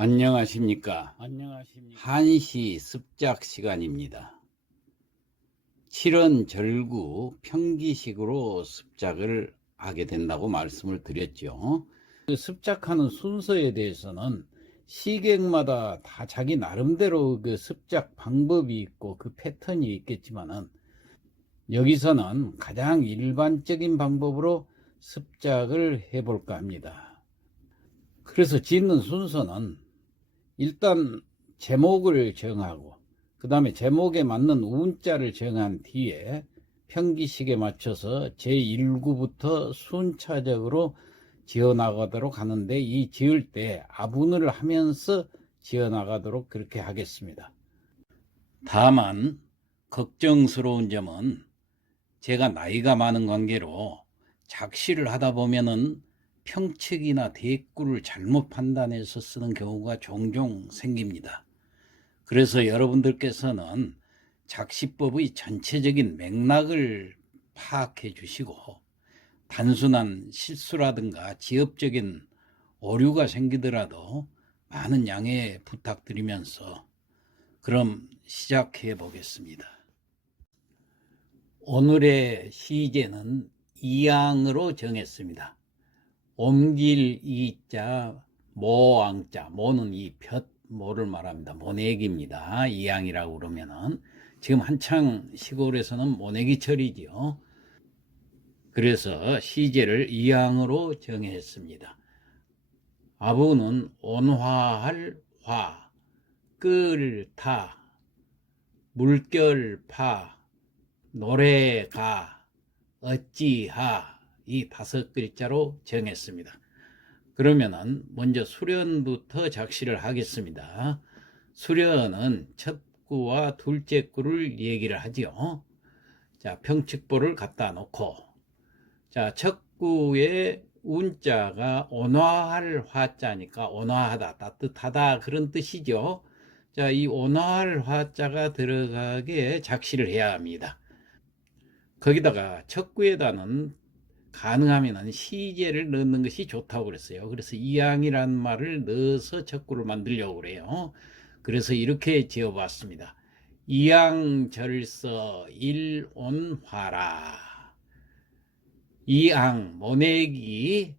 안녕하십니까. 한시 습작 시간입니다. 7원 절구 평기식으로 습작을 하게 된다고 말씀을 드렸죠. 그 습작하는 순서에 대해서는 시객마다 다 자기 나름대로 그 습작 방법이 있고 그 패턴이 있겠지만은 여기서는 가장 일반적인 방법으로 습작을 해볼까 합니다. 그래서 짓는 순서는 일단 제목을 정하고 그 다음에 제목에 맞는 운자를 정한 뒤에 평기식에 맞춰서 제1구부터 순차적으로 지어나가도록 하는데, 이 지을 때 아분을 하면서 지어나가도록 그렇게 하겠습니다. 다만 걱정스러운 점은 제가 나이가 많은 관계로 작시를 하다 보면은 평측이나 대꾸를 잘못 판단해서 쓰는 경우가 종종 생깁니다. 그래서 여러분들께서는 작시법의 전체적인 맥락을 파악해 주시고 단순한 실수라든가 지엽적인 오류가 생기더라도 많은 양해 부탁드리면서 그럼 시작해 보겠습니다. 오늘의 시제는 이양으로 정했습니다. 옮길 이자, 모왕자, 모는 이 볕모를 말합니다. 모내기입니다. 이양이라고 그러면은 지금 한창 시골에서는 모내기철이지요. 그래서 시제를 이양으로 정했습니다. 아부는 온화할 화, 끓타, 물결파, 노래가, 어찌하, 이 5글자로 정했습니다. 그러면은 먼저 수련부터 작시를 하겠습니다. 수련은 첫 구와 둘째 구를 얘기를 하지요. 자, 평측보를 갖다 놓고, 자, 첫 구의 운자가 온화할 화자니까 온화하다, 따뜻하다 그런 뜻이죠. 자, 이 온화할 화자가 들어가게 작시를 해야 합니다. 거기다가 첫 구에다는 가능하면 시제를 넣는 것이 좋다고 그랬어요. 그래서 이양이란 말을 넣어서 척구를 만들려고 그래요. 그래서 이렇게 지어봤습니다. 이양절서 일온화라. 이양 모내기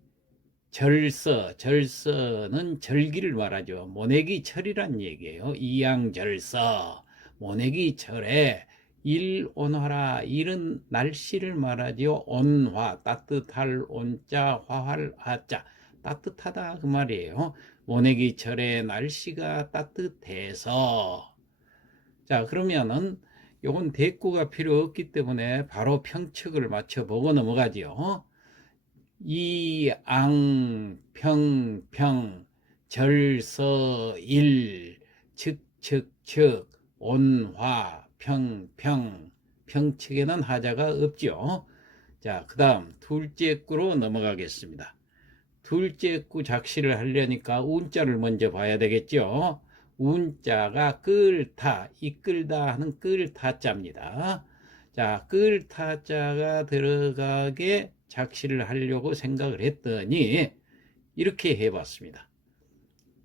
절서, 절서는 절기를 말하죠. 모내기 철이란 얘기예요. 이양절서 모내기 철에 일온화라. 일은 날씨를 말하죠. 온화, 따뜻할 온자, 화할 하자, 따뜻하다 그 말이에요. 모내기철에 날씨가 따뜻해서. 자, 그러면은 요건 대꾸가 필요 없기 때문에 바로 평측을 맞춰보고 넘어가죠. 이앙 평평 절서일 측측측 온화 평평. 평측에는 하자가 없죠. 자, 그 다음 둘째 구로 넘어가겠습니다. 둘째 구 작시를 하려니까 운자를 먼저 봐야 되겠죠. 운자가 끌타, 이끌다 하는 끌타자입니다. 자, 끌타자가 들어가게 작시를 하려고 생각을 했더니 이렇게 해봤습니다.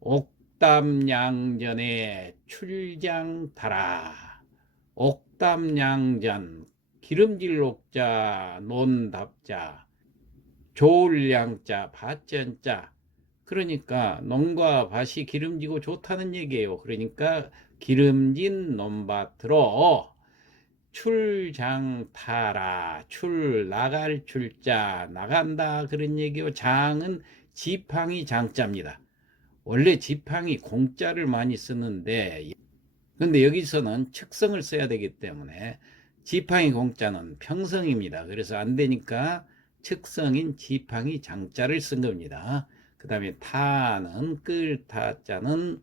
옥담양전에 출장타라. 옥담양전, 기름질 옥자, 논답자, 좋을 양자, 밭전자. 그러니까 논과 밭이 기름지고 좋다는 얘기예요. 그러니까 기름진 논밭으로 출장타라. 출, 나갈 출자, 나간다 그런 얘기요. 장은 지팡이 장자입니다. 원래 지팡이 공자를 많이 쓰는데 근데 여기서는 측성을 써야 되기 때문에 지팡이 공자는 평성입니다. 그래서 안 되니까 측성인 지팡이 장자를 쓴 겁니다. 그 다음에 타는 끌타자는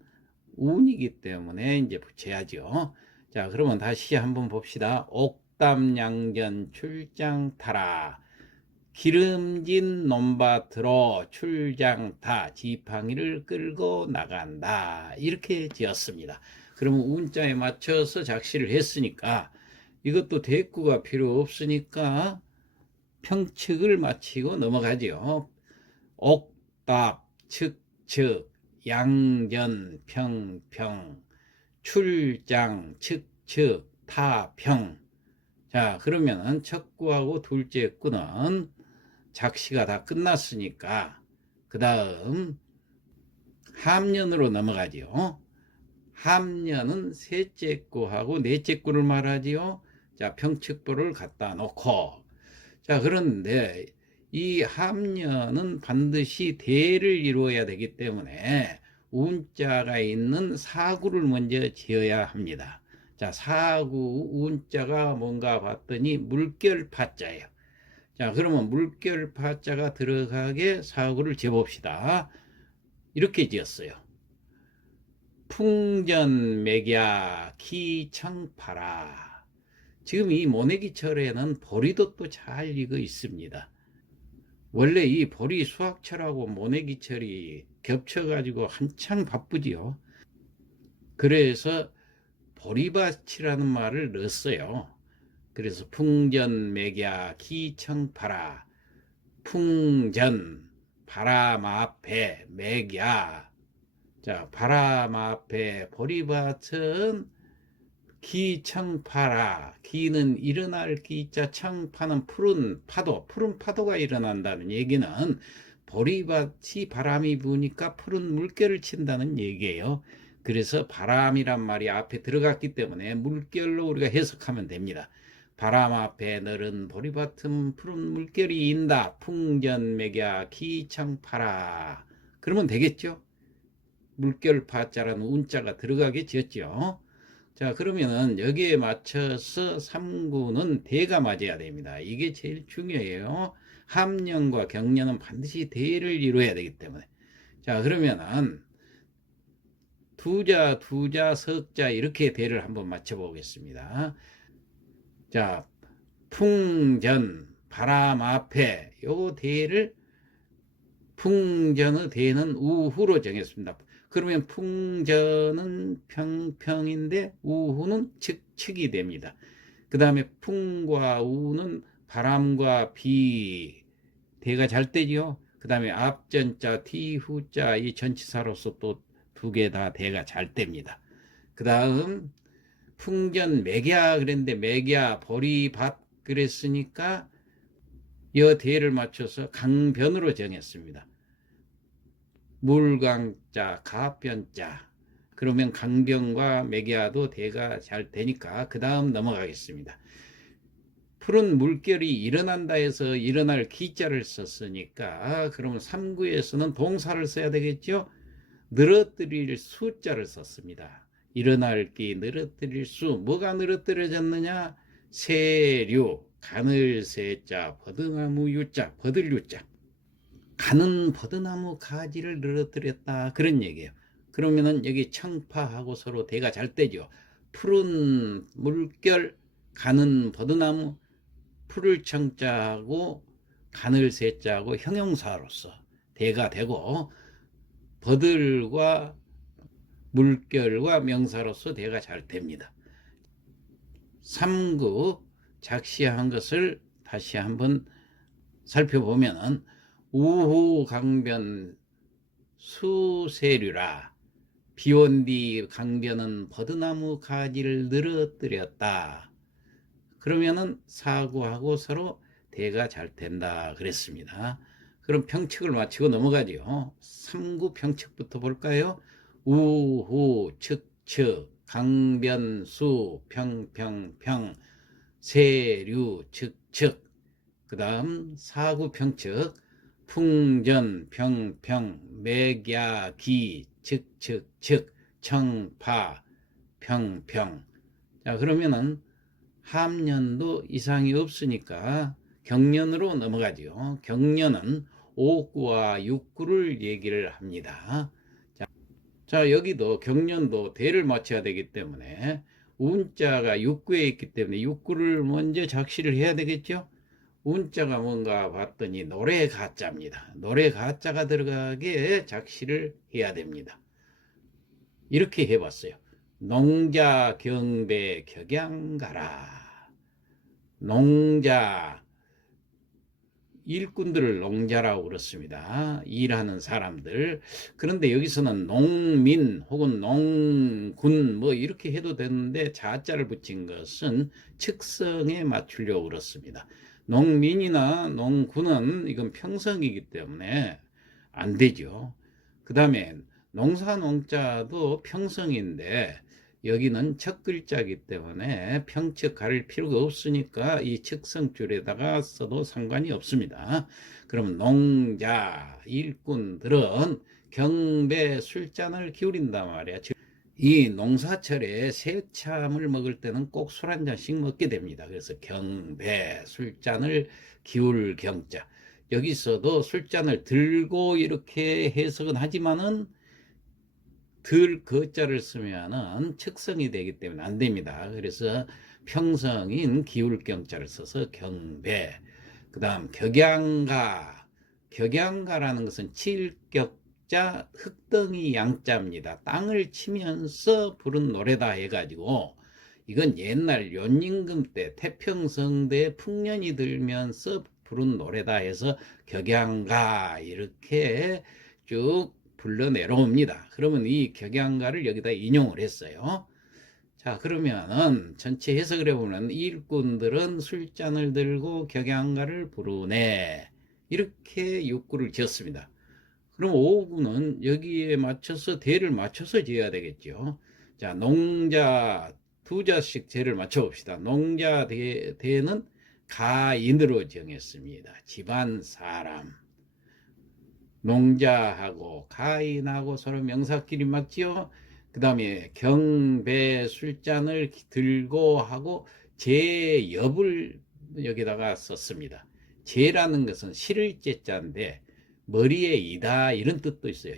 운이기 때문에 이제 붙여야죠. 자, 그러면 다시 한번 봅시다. 옥담양전 출장타라. 기름진 논밭으로 출장타, 지팡이를 끌고 나간다. 이렇게 지었습니다. 그러면 운자에 맞춰서 작시를 했으니까 이것도 대꾸가 필요 없으니까 평측을 마치고 넘어가죠. 옥답, 측측, 양전, 평평, 출장, 측측, 타평. 자, 그러면은 첫 구하고 둘째 구는 작시가 다 끝났으니까 그 다음 함년으로 넘어가지요. 함년은 셋째 구하고 넷째 구를 말하지요. 자, 평측보를 갖다 놓고, 자, 그런데 이 함년은 반드시 대를 이루어야 되기 때문에 운자가 있는 사구를 먼저 지어야 합니다. 자, 사구 운자가 뭔가 봤더니 물결파자예요. 자, 그러면 물결파자가 들어가게 사구를 지어봅시다. 이렇게 지었어요. 풍전맥야 기청파라. 지금 이 모내기철에는 보리도 또 잘 익어 있습니다. 원래 이 보리 수확철하고 모내기철이 겹쳐가지고 한창 바쁘지요. 그래서 보리밭이라는 말을 넣었어요. 그래서 풍전맥야 기청파라. 풍전, 바람 앞에 맥야. 자, 바람 앞에 보리밭은 기청파라. 기는 일어날 기자, 청파는 푸른 파도가 일어난다는 얘기는 보리밭이 바람이 부니까 푸른 물결을 친다는 얘기예요. 그래서 바람이란 말이 앞에 들어갔기 때문에 물결로 우리가 해석하면 됩니다. 바람 앞에 너른 보리밭은 푸른 물결이 인다. 풍전맥야 기청파라. 그러면 되겠죠? 물결파자라는 운자가 들어가게 지었죠. 자, 그러면은 여기에 맞춰서 3구는 대가 맞아야 됩니다. 이게 제일 중요해요. 함년과 경년은 반드시 대를 이루어야 되기 때문에. 자, 그러면은 두자, 석자 이렇게 대를 한번 맞춰 보겠습니다. 자, 풍전, 바람 앞에 요 대를 풍전의 대는 우후로 정했습니다. 그러면 풍전은 평평인데 우후는 측측이 됩니다. 그 다음에 풍과 우는 바람과 비 대가 잘 되죠. 그 다음에 앞전자, 뒤후자 이 전치사로서 또 두 개 다 대가 잘 됩니다. 그 다음 풍전 맥야 그랬는데 맥야 보리밭 그랬으니까 이 대를 맞춰서 강변으로 정했습니다. 물강자, 가변자. 그러면 강변과 맥야도 대가 잘 되니까 그 다음 넘어가겠습니다. 푸른 물결이 일어난다 해서 일어날 기자를 썼으니까 그러면 3구에서는 동사를 써야 되겠죠. 늘어뜨릴 수자를 썼습니다. 일어날 기, 늘어뜨릴 수. 뭐가 늘어뜨려졌느냐? 세류, 가늘 세자, 버드나무 유자, 버들 유자. 가는 버드나무 가지를 늘어뜨렸다. 그런 얘기예요. 그러면은 여기 청파하고 서로 대가 잘 되죠. 푸른 물결, 가는 버드나무, 풀을 청자하고 가늘 세자하고 형용사로서 대가 되고, 버들과 물결과 명사로서 대가 잘 됩니다. 3구 작시한 것을 다시 한번 살펴보면은 우후 강변 수세류라. 비온 뒤 강변은 버드나무 가지를 늘어뜨렸다. 그러면은 사구하고 서로 대가 잘 된다 그랬습니다. 그럼 평측을 마치고 넘어가죠. 3구 평측부터 볼까요? 우후 측측 강변 수 평평평 세류 측측. 그 다음 4구 평측 풍전 평평 맥야 기 측측측 청파 평평. 자, 그러면은 함년도 이상이 없으니까 경년으로 넘어가죠. 경년은 5구와 6구를 얘기를 합니다. 자, 여기도 경년도 대를 맞춰야 되기 때문에 운자가 6구에 있기 때문에 6구를 먼저 작시를 해야 되겠죠. 운자가 뭔가 봤더니 노래 가자입니다. 노래 가자가 들어가게 작시를 해야 됩니다. 이렇게 해봤어요. 농자 경배 격양가라. 농자 일꾼들을 농자라고 그렇습니다. 일하는 사람들. 그런데 여기서는 농민 혹은 농군 뭐 이렇게 해도 되는데 자자를 붙인 것은 측성에 맞추려고 그렇습니다. 농민이나 농군은 이건 평성이기 때문에 안 되죠. 그 다음에 농사 농자도 평성인데 여기는 첫 글자이기 때문에 평측 가릴 필요가 없으니까 이 측성줄에다가 써도 상관이 없습니다. 그럼 농자, 일꾼들은 경배 술잔을 기울인단 말이야. 이 농사철에 새참을 먹을 때는 꼭 술 한 잔씩 먹게 됩니다. 그래서 경배 술잔을 기울 경자. 여기서도 술잔을 들고 이렇게 해석은 하지만은 들 거자를 쓰면은 측성이 되기 때문에 안 됩니다. 그래서 평성인 기울경자를 써서 경배. 그 다음 격양가. 격양가라는 것은 칠격자 흙덩이 양자입니다. 땅을 치면서 부른 노래다 해가지고 이건 옛날 연임금 때 태평성대 풍년이 들면서 부른 노래다 해서 격양가 이렇게 쭉 불러 내려옵니다. 그러면 이 격양가를 여기다 인용을 했어요. 자, 그러면은 전체 해석을 해보면 일꾼들은 술잔을 들고 격양가를 부르네. 이렇게 욕구를 지었습니다. 그럼 5구는 여기에 맞춰서 대를 맞춰서 지어야 되겠죠. 자, 농자 두 자씩 대를 맞춰 봅시다. 농자 대는 가인으로 정했습니다. 집안 사람. 농자하고 가인하고 서로 명사끼리 맞지요. 그 다음에 경배 술잔을 들고 하고 제엽을 여기다가 썼습니다. 제라는 것은 실을 제자인데 머리에 이다 이런 뜻도 있어요.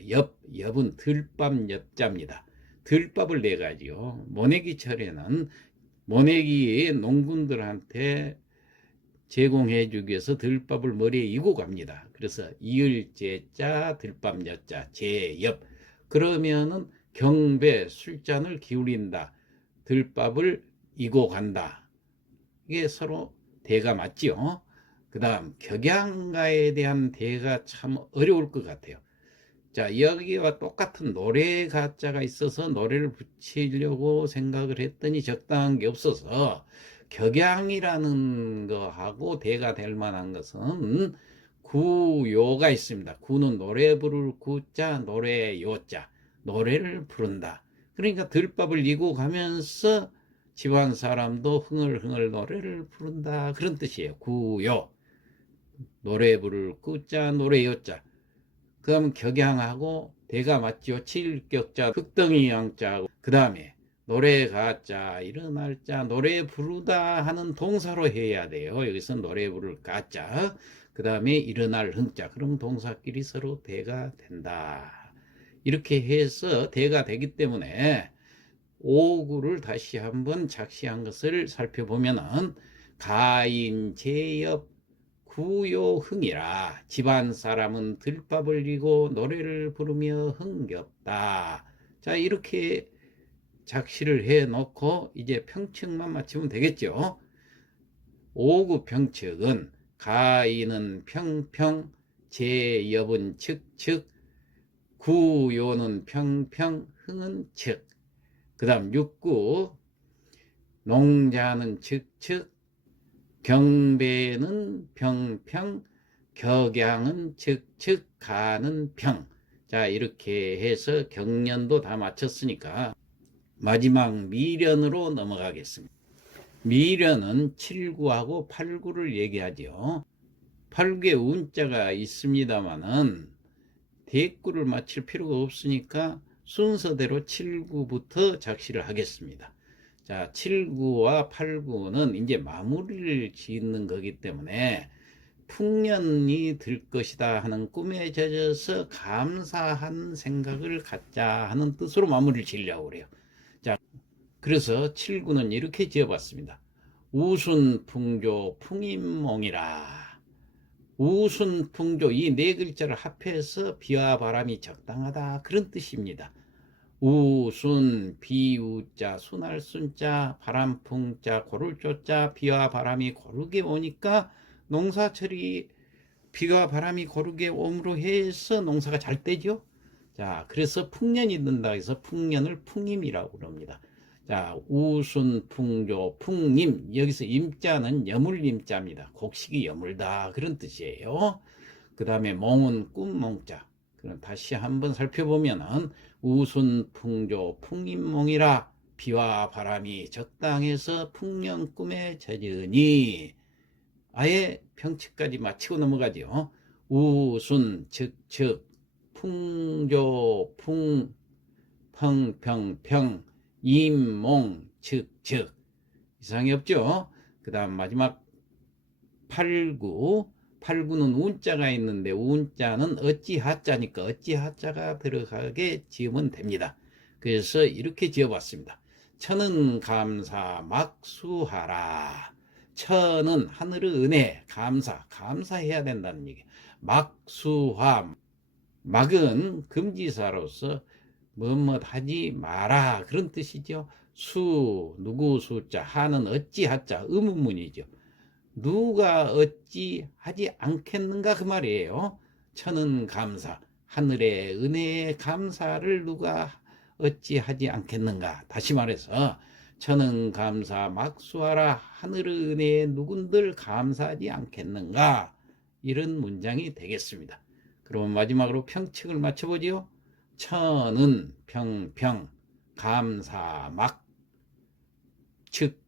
엽은 들밥 엽자입니다. 들밥을 내가지고 모내기철에는 모내기 농군들한테 제공해 주기 위해서 들밥을 머리에 이고 갑니다. 그래서 이을제자 들밥 여자 제엽. 그러면은 경배 술잔을 기울인다. 들밥을 이고 간다. 이게 서로 대가 맞지요. 그 다음 격양가에 대한 대가 참 어려울 것 같아요. 자, 여기와 똑같은 노래 가짜가 있어서 노래를 붙이려고 생각을 했더니 적당한 게 없어서 격양이라는 거하고 대가 될 만한 것은 구요가 있습니다. 구는 노래 부를 구자, 노래 요자, 노래를 부른다. 그러니까 들밥을 이고 가면서 집안 사람도 흥얼흥얼 노래를 부른다. 그런 뜻이에요. 구요. 노래 부를 구자, 노래 요자. 그럼 격양하고 대가 맞죠. 칠격자, 흙덩이 양자하고 그 다음에 노래 가자, 일어날 자, 노래 부르다 하는 동사로 해야 돼요. 여기서 노래 부를 가자. 그 다음에 일어날 흥자. 그럼 동사끼리 서로 대가 된다. 이렇게 해서 대가 되기 때문에 오구를 다시 한번 작시한 것을 살펴보면은 가인, 제엽, 구요흥이라 집안 사람은 들밥을 이고 노래를 부르며 흥겹다. 자, 이렇게 작시를 해 놓고 이제 평측만 맞추면 되겠죠. 5구 평측은 가인은 평평, 제엽은 측측, 구요는 평평, 흥은 측. 그 다음 6구 농자는 측측, 경배는 평평, 격양은 측측, 가는 평. 자, 이렇게 해서 경년도 다 마쳤으니까 마지막 미련으로 넘어가겠습니다. 미련은 7구하고 8구를 얘기하죠. 8구에 운자가 있습니다만은 대구를 맞출 필요가 없으니까 순서대로 7구부터 작시를 하겠습니다. 자, 7구와 8구는 이제 마무리를 짓는 거기 때문에 풍년이 들 것이다 하는 꿈에 젖어서 감사한 생각을 갖자 하는 뜻으로 마무리를 지으려고 그래요. 자, 그래서 7구는 이렇게 지어봤습니다. 우순풍조 풍임몽이라. 우순풍조 이 네 글자를 합해서 비와 바람이 적당하다 그런 뜻입니다. 우순 비우자 순할 순자 바람풍자 고를 조자 비와 바람이 고르게 오니까 농사철이 비가 바람이 고르게 옴으로 해서 농사가 잘 되죠. 자, 그래서 풍년이 든다 해서 풍년을 풍임이라고 그럽니다. 자, 우순, 풍조, 풍임. 여기서 임자는 여물임자입니다. 곡식이 여물다 그런 뜻이에요. 그 다음에 몽은 꿈몽자. 그럼 다시 한번 살펴보면은 우순, 풍조, 풍임몽이라 비와 바람이 적당해서 풍년 꿈에 젖으니. 아예 평치까지 마치고 넘어가죠. 우순, 즉즉, 풍조, 평, 임몽, 즉즉. 이상이 없죠. 그 다음 마지막 팔구는 운자가 있는데 운자는 어찌하자니까 어찌하자가 들어가게 지으면 됩니다. 그래서 이렇게 지어봤습니다. 천은 감사 막수하라. 천은 하늘의 은혜, 감사해야 된다는 얘기. 막수화, 막은 금지사로서 뭐뭐 하지 마라 그런 뜻이죠. 누구 수자, 하는 어찌하자 의문문이죠. 누가 어찌 하지 않겠는가 그 말이에요. 천은 감사, 하늘의 은혜의 감사를 누가 어찌 하지 않겠는가. 다시 말해서 천은 감사 막수하라, 하늘의 은혜에 누군들 감사하지 않겠는가. 이런 문장이 되겠습니다. 그럼 마지막으로 평칙을 맞춰보지요. 천은 평, 감사 막, 측,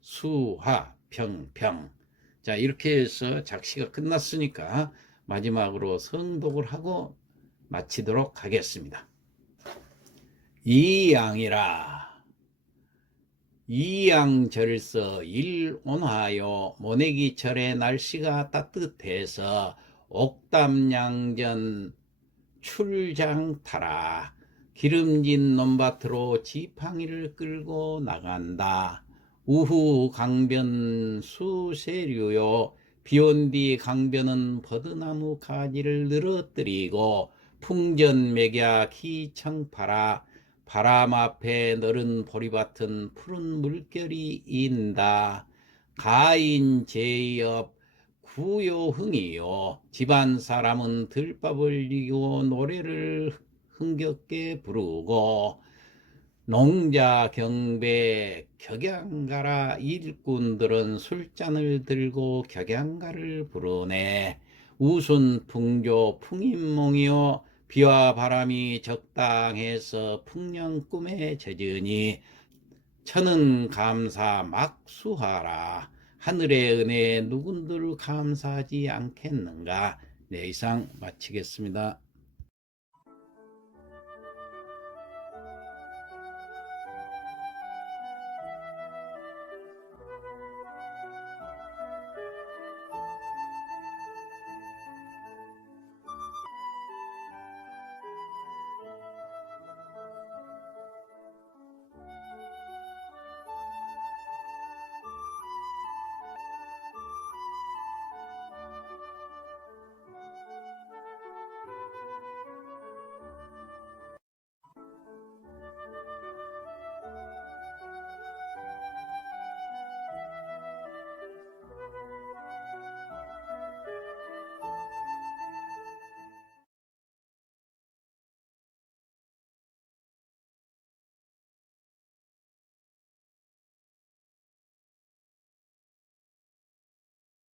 수하 평. 자, 이렇게 해서 작시가 끝났으니까 마지막으로 성독을 하고 마치도록 하겠습니다. 이양이라. 이양절서 일온화요. 모내기철에 날씨가 따뜻해서 옥담양전 출장타라. 기름진 논밭으로 지팡이를 끌고 나간다. 우후 강변 수세류요. 비온 뒤 강변은 버드나무 가지를 늘어뜨리고 풍전맥야 기청파라. 바람 앞에 너른 보리밭은 푸른 물결이 인다. 가인 제엽 구요흥이요. 집안 사람은 들밥을 이고 노래를 흥겹게 부르고 농자 경배 격양가라. 일꾼들은 술잔을 들고 격양가를 부르네. 우순 풍조 풍임몽이요. 비와 바람이 적당해서 풍년 꿈에 젖으니. 천은 감사 막수하라. 하늘의 은혜에 누군들 감사하지 않겠는가. 네, 이상 마치겠습니다.